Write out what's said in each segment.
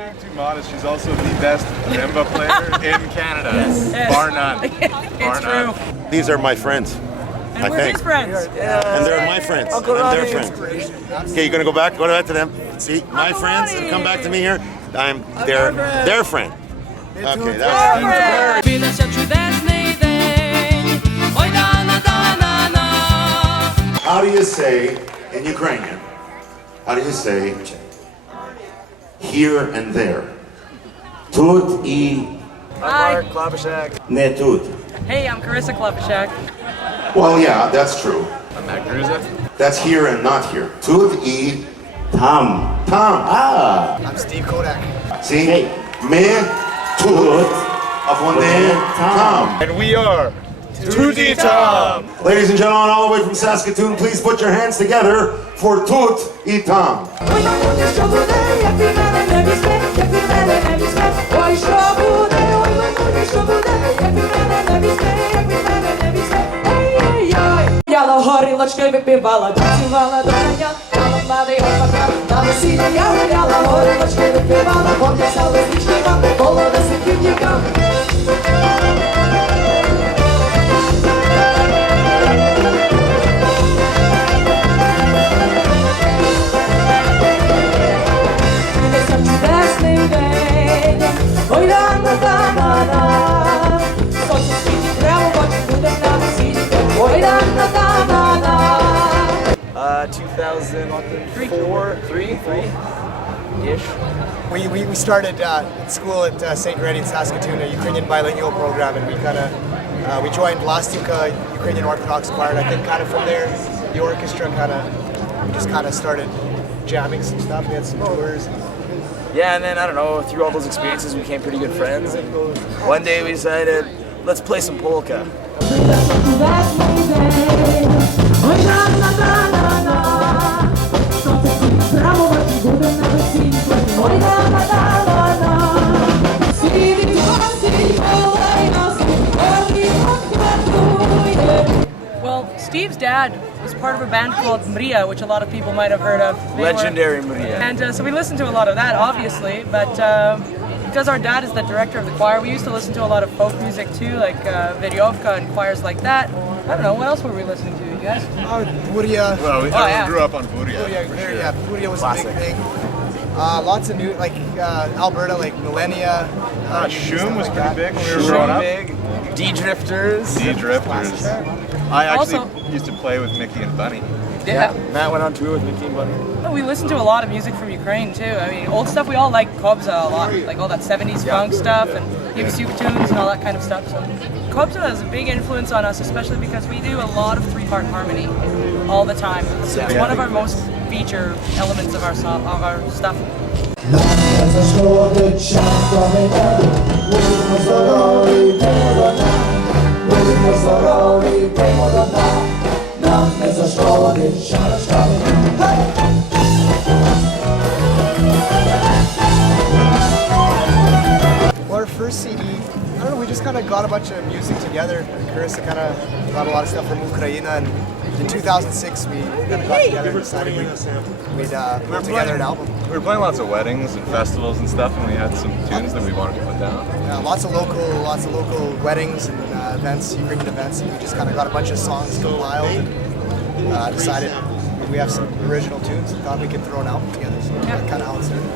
being too modest, she's also the best marimba player in Canada, bar none. It's true. These are my friends. And we're his friends. And they're my friends. And I'm their friends. Okay, you're gonna go back to them. See, my friends, and come back to me here. I'm their friend. Okay, that's How do you say in Ukrainian? How do you say here and there? Тут и Hi. не тут. Hey, I'm Carissa Klepachak. Well, yeah, that's true. I'm Matt Gruza. That's here and not here. Тут и там. Там. Ah. I'm Steve Kodak. See? Me, тут, а вони там. And we are Tutti Tom. Ladies and gentlemen, all the way from Saskatoon, please put your hands together for Tut и Tam. Я горілочки випивала, танцювала до коня, мама младий опака, на весілля я гуляла, горілочки випивала, пом'ясали стрічками, було на сидівниках. Чудесний день, ой да-на-да-на-на, сонце світить прямо в очі, буде на весіллі, ой да-на-да-на-на. 2003-ish. We started school at St. Grady in Saskatoon, a Ukrainian bilingual program, and we joined Lastyuka Ukrainian Orthodox Choir, and I think kind of from there, the orchestra we just started jamming some stuff. We had some tours. Yeah, and then I don't know, through all those experiences we became pretty good friends, and one day we decided, let's play some polka. Well, Steve's dad was part of a band called Mria, which a lot of people might have heard of. Legendary Maria. And so we listened to a lot of that, obviously, but because our dad is the director of the choir, we used to listen to a lot of folk music too, like Viryovka and choirs like that. I don't know, what else were we listening to, you guys? Buria. Well, yeah. grew up on Buria. Buria was Classic. a big thing. Lots of new, like Alberta, like Millennia. Shoom was pretty big when we were growing up. Big. D-Drifters. D-Drifters. I actually used to play with Mickey and Bunny. Yeah. Matt went on tour with Mickey and Bunny. We listen to a lot of music from Ukraine too. I mean, old stuff, we all like Kobza a lot, like all that 70s funk stuff and UkeTube tunes and all that kind of stuff. So Kobza has a big influence on us, especially because we do a lot of three-part harmony all the time. It's one of our most feature elements of our stuff. Our first CD, I don't know, we just got a bunch of music together. Carissa got a lot of stuff from Ukraine, and in 2006 we got together and decided we'd put together an album. We were playing lots of weddings and festivals and stuff, and we had some tunes that we wanted to put down. Lots of local weddings and events, Ukrainian events, and we just got a bunch of songs compiled and decided we have some original tunes and thought we could throw an album together. So that's kind of how it started.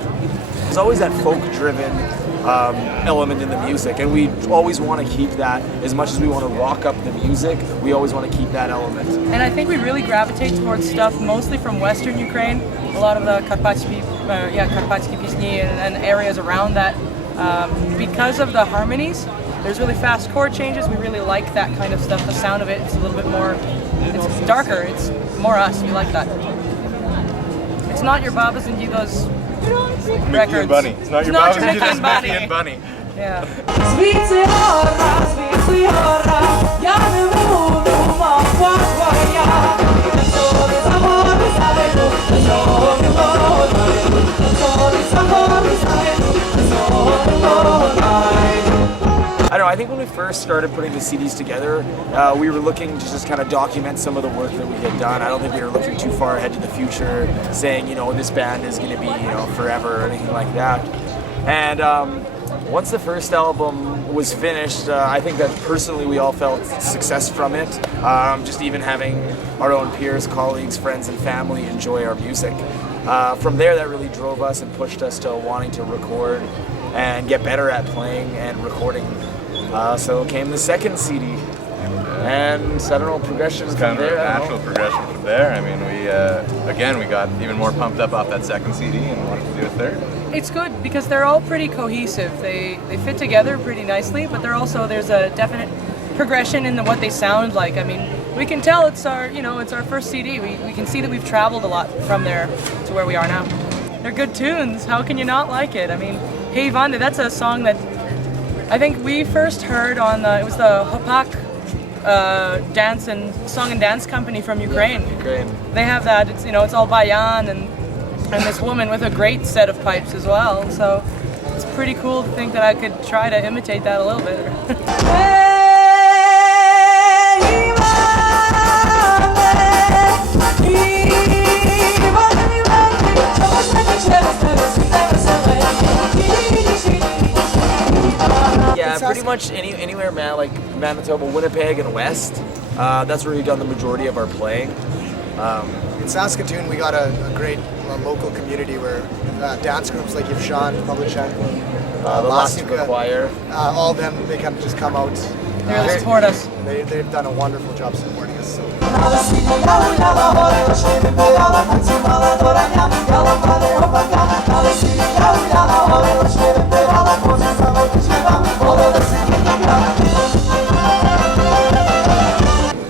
There's always that folk-driven element in the music, and we always want to keep that. As much as we want to rock up the music, we always want to keep that element. And I think we really gravitate towards stuff mostly from Western Ukraine, a lot of the Karpatsky Pisny and areas around that. Because of the harmonies, there's really fast chord changes. We really like that kind of stuff. The sound of it's a little bit more, it's darker, it's more us. We like that. It's not your Babas and Yigos records. Mickey and Bunny. It's not your Mickey Mickey and Bunny. and Bunny. Yeah. Звідси гора, я не буду мова твоя. Собі за гори заведу, собі лодай. Собі за гори заведу, собі лодай. I don't know, I think when we first started putting the CDs together, we were looking to just kind of document some of the work that we had done. I don't think we were looking too far ahead to the future, saying, this band is going to be, forever or anything like that. And once the first album was finished, I think that personally we all felt success from it. Just even having our own peers, colleagues, friends, and family enjoy our music. From there, that really drove us and pushed us to wanting to record and get better at playing and recording. So came the second CD. And I don't know, progression It's from kind of there. a natural progression from there. I mean, we got even more pumped up off that second CD and wanted to do a third. It's good because they're all pretty cohesive. They fit together pretty nicely, but there's a definite progression in what they sound like. I mean, we can tell it's our first CD. We can see that we've traveled a lot from there to where we are now. They're good tunes. How can you not like it? I mean, Hey Vande, that's a song that I think we first heard on it was the Hopak song and dance company from Ukraine. They have that. It's all bayan and this woman with a great set of pipes as well. So it's pretty cool to think that I could try to imitate that a little bit. Yeah, pretty much anywhere, like Manitoba, Winnipeg, and West. That's where we've done the majority of our playing. In Saskatoon, we got a great local community where dance groups like Yevshan, Pavlichenko, The Lastuka Choir. all of them, they can just come out. They're to support us. They've done a wonderful job supporting us. So.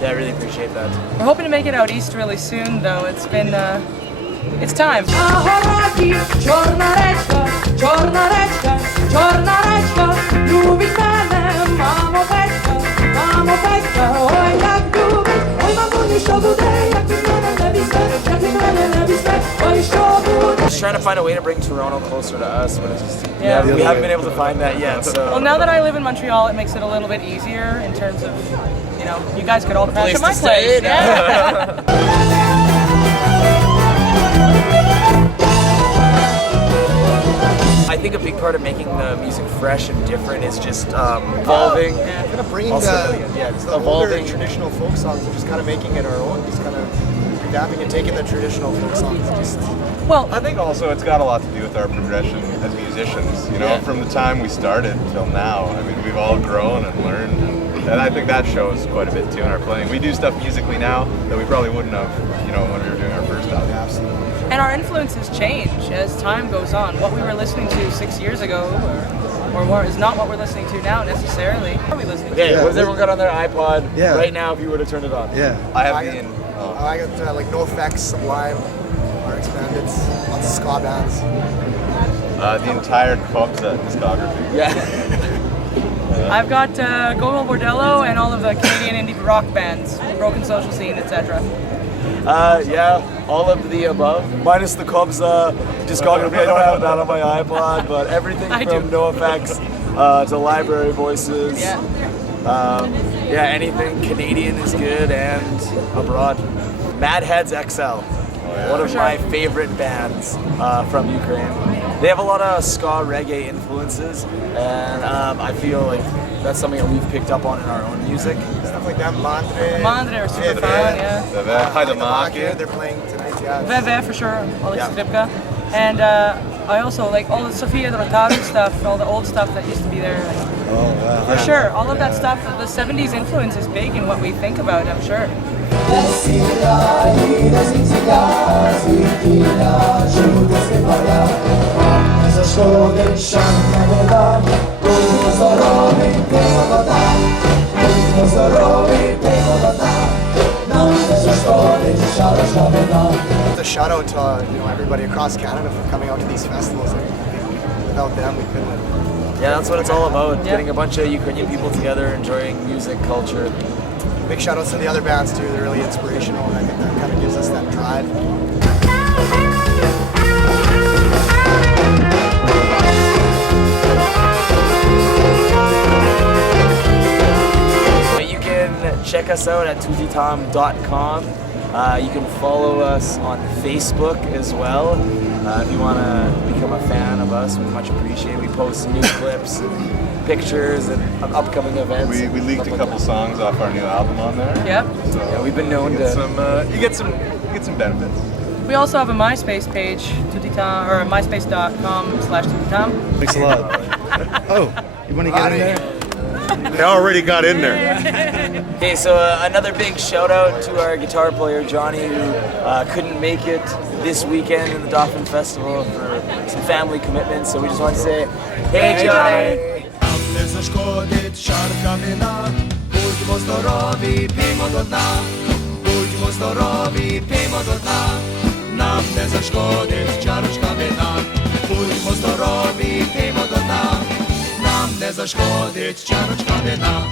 Yeah, I really appreciate that. We're hoping to make it out east really soon, though. It's been, it's time. Чорна речка, чорна речка, чорна речка, любить мене, мамо Петька, ой, як любить, ой, мамуні, що буде, як від мене не візьме, як від мене не візьме, ой, що буде. Just trying to find a way to bring Toronto closer to us, but it's just we haven't been able to find that yet. So. Well, now that I live in Montreal, it makes it a little bit easier in terms of, you guys could all crash at my place. Yeah. I think a big part of making the music fresh and different is just evolving. Kind of bringing Also, the older traditional folk songs and just kind of making it our own, just kind of adapting and taking the traditional folk songs. Well, I think also it's got a lot to do with our progression as musicians. From the time we started till now. I mean, we've all grown and learned, and I think that shows quite a bit too in our playing. We do stuff musically now that we probably wouldn't have, when we were doing our first album. Absolutely. and our influences change as time goes on. What we were listening to 6 years ago or more is not what we're listening to now necessarily. What are we listening to? Okay, what has everyone got on their iPod Yeah. right now if you were to turn it on? Yeah. I have I got like No Effects, Sublime, RX Bandits, lots of ska bands. the entire Cubs discography. Yeah. I've got Gogol Bordello and all of the Canadian indie rock bands, Broken Social Scene, etc. Yeah, all of the above. Minus the Cubs discography. I don't have that on my iPod, but everything I from do. NoFX to Library Voices. Yeah. Yeah, anything Canadian is good and abroad. Mad Heads XL, one of my favorite bands from Ukraine. They have a lot of ska reggae influences, and I feel like that's something that we've picked up on in our own music. Stuff like that, Mandre. Mandre are super fun, yeah. Haidamaki. They're playing tonight, yeah. Veve for sure, Alex Yeah. Skripka. And I also like all the Sofia Rotaru stuff, all the old stuff that used to be there. Like, for sure, all of that stuff, the 70s influence is big in what we think about, I'm sure. A shout out to everybody across Canada for coming out to these festivals. Without them, we couldn't have. Yeah, that's what it's all about. Yeah. Getting a bunch of Ukrainian people together, enjoying music, culture. Big shout outs to the other bands too. They're really inspirational, and I think that kind of gives us that drive. You can check us out at tuzitom.com. You can follow us on Facebook as well. If you want to become a fan of us, we much appreciate it. We post new clips, and pictures, and upcoming events. We leaked a couple songs off our new album on there. Yep. So Yeah, we've been known you get some benefits. We also have a MySpace page, Tutitam, or myspace.com/Tutitam. Thanks a lot. Oh, you want to get in there? They already got in there. Okay, so another big shout out to our guitar player Johnny, who couldn't make it this weekend in the Dauphin Festival for some family commitments. So we just want to say, hey Johnny! Не зашкодить чарка вина, будьмо здорові, піймо до дна, будьмо здорові, піймо до дна, нам не зашкодить чарочка вина, будьмо здорові, піймо до дна, нам не зашкодить чарочка вина.